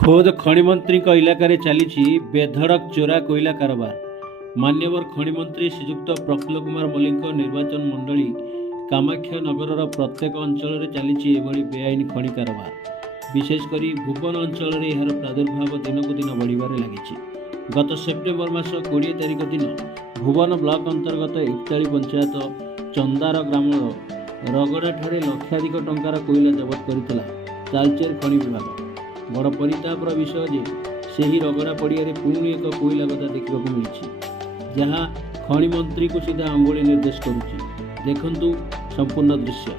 खोद खनि मंत्री इलाकार चली बेधड़क चोरा कोयला कारोबार। मान्यवर खनि मंत्री श्रीजुक्त प्रफुल्ल कुमार मल्लिक निर्वाचन मंडली कामाख्या नगर प्रत्येक अंचल चली बेआईन खनि कारोबार। विशेषकर भुवन अंचल यार प्रादुर्भाव दिन को दिन बढ़िबार लगी। गत सेप्टेम्बर मास 20 तारिख दिन भुवन ब्लॉक अंतर्गत एकताली पंचायत चंदार ग्राम रगड़ा ठारे लक्षाधिक टंकार कोयला जबत करथिला तालचेर खनि विभाग। बड़ परितापर विषय जे सही रगड़ा पड़िया पुणी एक कोयला गदा देखा मिली, जहाँ खनि मंत्री को सीधा अंगुली निर्देश करुच्ची। देखंतु संपूर्ण दृश्य।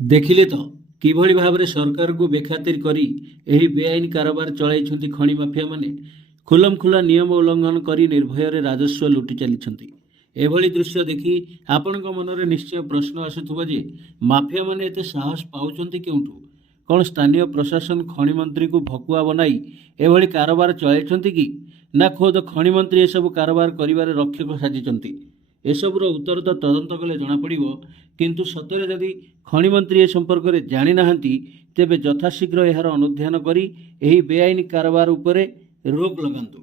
देखिले तो किभली भाव में सरकार को बेखातिर करी एही बेआईन कारोबार चलाई खनि माफिया माने खुलम खुला नियम उल्लंघन करी निर्भय राजस्व लुटि चली। एभली दृश्य देखी आपण मनरे निश्चय प्रश्न आसुथबो जे माफिया माने एते साहस पाउचंती केउठु? कौन स्थानीय प्रशासन खनि मंत्री को भकुआ बनाई एभली कारोबार चलाइछंती कि ना खोद खनि मंत्री एसबु कारोबार करिबारे रक्षक साजिचंती? एसबुर उत्तर तो तदंत कले जना पड़िबो। किंतु सतरे जदि खनि मंत्री ए संपर्क में जानी नाहंती तेबे यथाशीघ्र यार अनुध्यान करी एही बेआईन कारोबार उपरे रोक लगांतु।